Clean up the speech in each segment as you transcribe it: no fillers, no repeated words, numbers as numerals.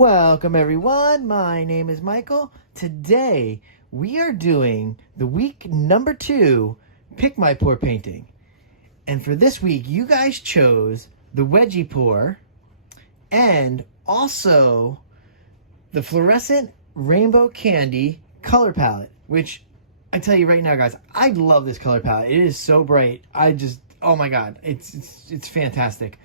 Welcome everyone, my name is Michael. Today we are doing the week number 2 Pick My Pour painting. And for this week you guys chose the Wedgie Pour and also the Fluorescent Rainbow Candy color palette, which I tell you right now guys, I love this color palette. It is so bright. Oh my god, it's fantastic.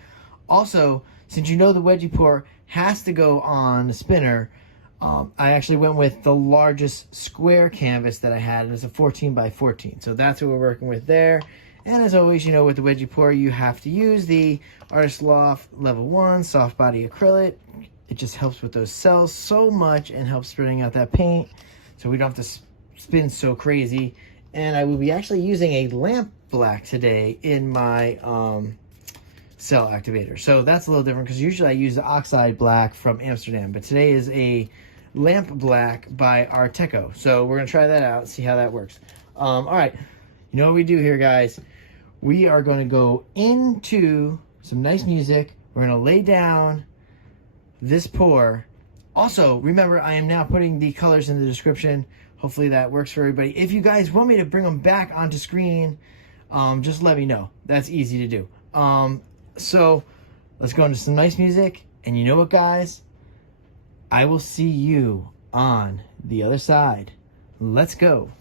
Also, since you know the Wedgie Pour has to go on the spinner, I actually went with the largest square canvas that I had, and it's a 14 by 14. So that's what we're working with there. And as always, you know, with the Wedgie Pour, you have to use the Artist Loft Level 1 Soft Body Acrylic. It just helps with those cells so much and helps spreading out that paint so we don't have to spin so crazy. And I will be actually using a lamp black today in my cell activator. So that's a little different because usually I use the oxide black from Amsterdam, but today is a lamp black by Arteco. So we're gonna try that out, see how that works. All right, you know what we do here, guys? We are gonna go into some nice music. We're gonna lay down this pour. Also, remember, I am now putting the colors in the description. Hopefully that works for everybody. If you guys want me to bring them back onto screen, just let me know. That's easy to do. So let's go into some nice music, and you know what, guys? I will see you on the other side. Let's go.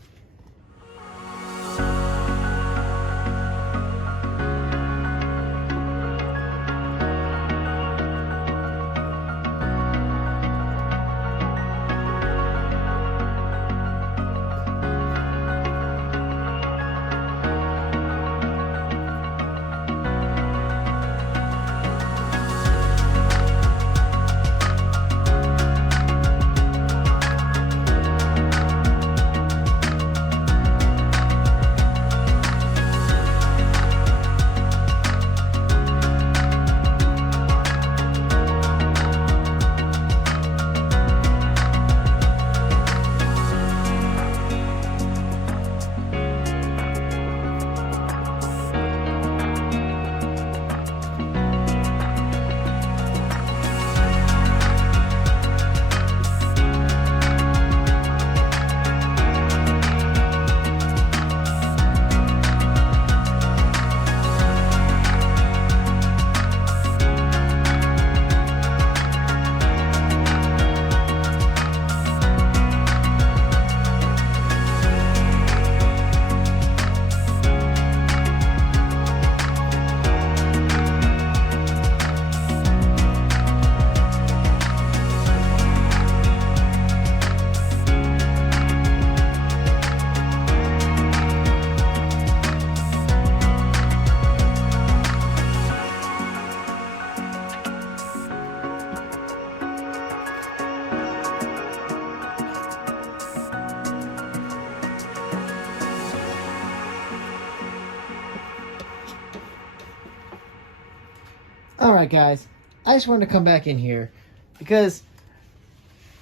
Alright guys, I just wanted to come back in here because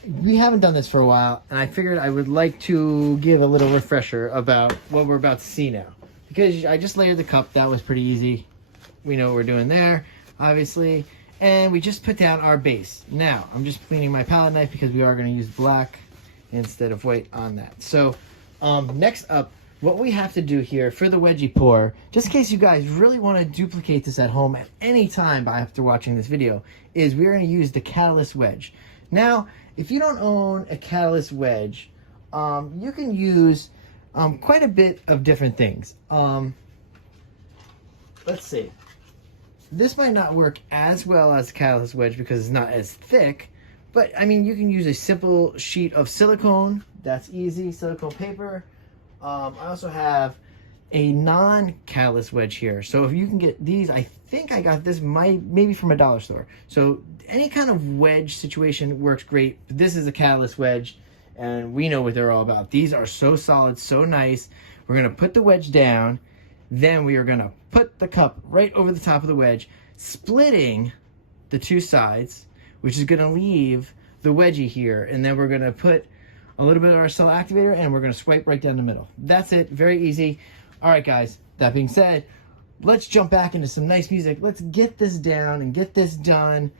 we haven't done this for a while, and I figured I would like to give a little refresher about what we're about to see now. Because I just layered the cup, that was pretty easy. We know what we're doing there, obviously. And we just put down our base. Now, I'm just cleaning my palette knife because we are going to use black instead of white on that. So, next up, what we have to do here for the Wedgie Pour, just in case you guys really want to duplicate this at home at any time after watching this video, is we're going to use the Catalyst Wedge. Now, if you don't own a Catalyst Wedge, you can use quite a bit of different things. Let's see. This might not work as well as the Catalyst Wedge because it's not as thick, but I mean, you can use a simple sheet of silicone. That's easy, silicone paper. I also have a non-catalyst wedge here. So if you can get these, I think I got this maybe from a dollar store. So any kind of wedge situation works great. But this is a catalyst wedge, and we know what they're all about. These are so solid, so nice. We're going to put the wedge down. Then we are going to put the cup right over the top of the wedge, splitting the two sides, which is going to leave the wedgie here. And then we're going to put a little bit of our cell activator, and we're going to swipe right down the middle. That's it. Very easy. All right, guys. That being said, let's jump back into some nice music. Let's get this down and get this done.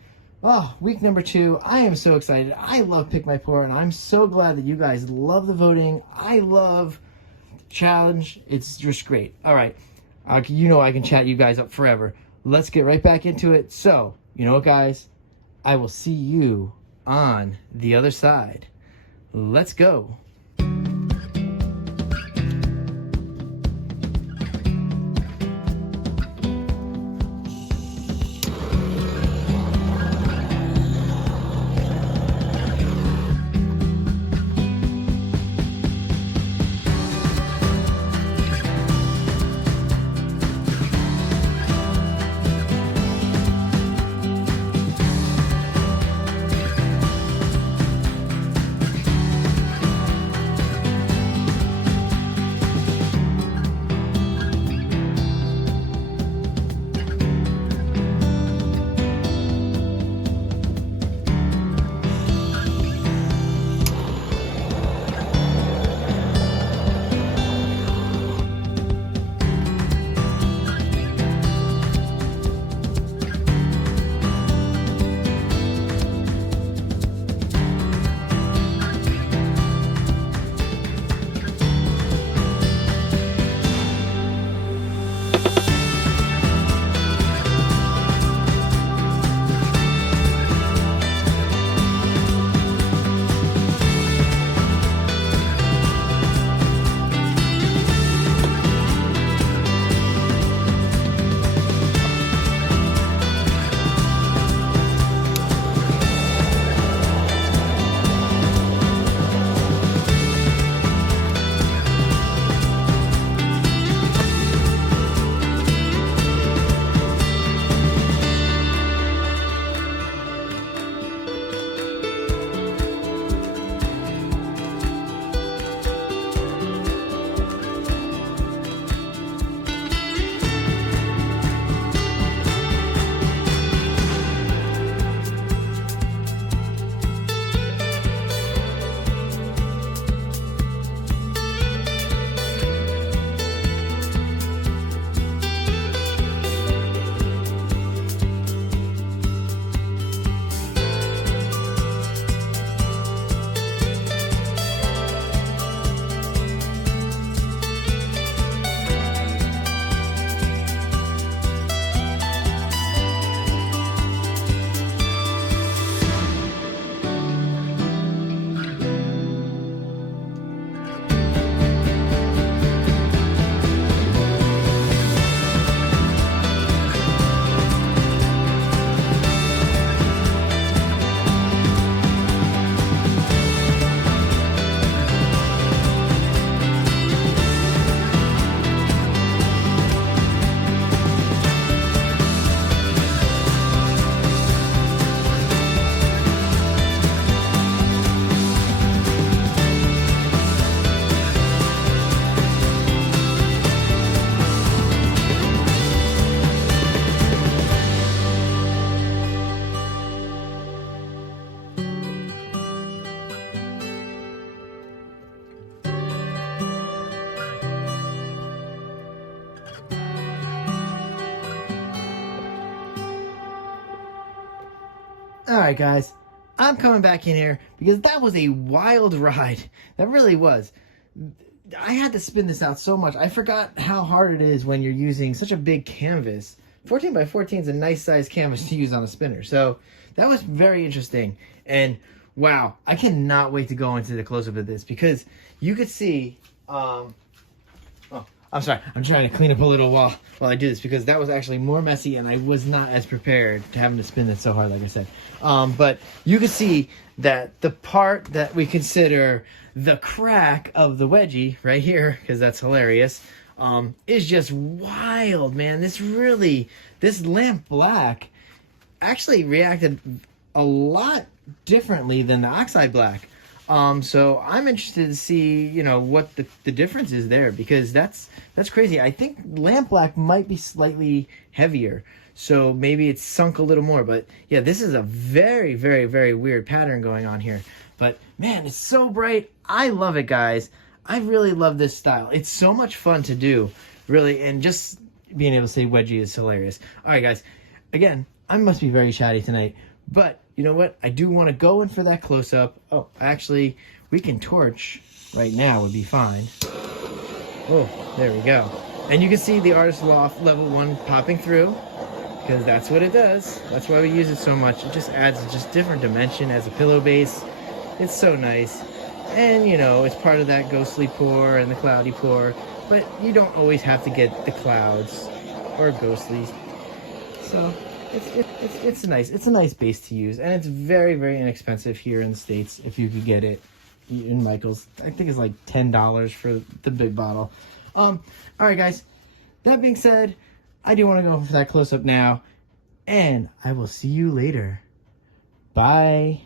Oh, week number 2. I am so excited. I love Pick My Pour, and I'm so glad that you guys love the voting. I love the challenge. It's just great. All right. You know I can chat you guys up forever. Let's get right back into it. So, you know what, guys? I will see you on the other side. Let's go. All right, guys, I'm coming back in here because that was a wild ride. That really was. I had to spin this out so much. I forgot how hard it is when you're using such a big canvas. 14 by 14 is a nice size canvas to use on a spinner. So that was very interesting. And wow, I cannot wait to go into the close-up of this because you could see, oh, I'm sorry. I'm trying to clean up a little while I do this because that was actually more messy and I was not as prepared to having to spin this so hard, like I said. But you can see that the part that we consider the crack of the wedgie right here, because that's hilarious, is just wild, man. This lamp black actually reacted a lot differently than the oxide black. So I'm interested to see, you know, what the difference is there, because that's crazy. I think lamp black might be slightly heavier, so maybe it's sunk a little more. But yeah, this is a very, very, very weird pattern going on here. But man, it's so bright. I love it, guys. I really love this style. It's so much fun to do, really, and just being able to say wedgie is hilarious. All right, guys. Again, I must be very chatty tonight, But you know what? I do want to go in for that close-up. Oh, actually, we can torch right now would be fine. Oh, there we go. And you can see the Artist Loft level 1 popping through, because that's what it does. That's why we use it so much. It just adds just different dimension as a pillow base. It's so nice. And you know, it's part of that ghostly pour and the cloudy pour, but you don't always have to get the clouds or ghostly. So it's a nice base to use, and it's very, very inexpensive here in the States if you could get it in Michael's. I think it's like $10 for the big bottle. All right, guys. That being said, I do want to go for that close up now, and I will see you later. Bye.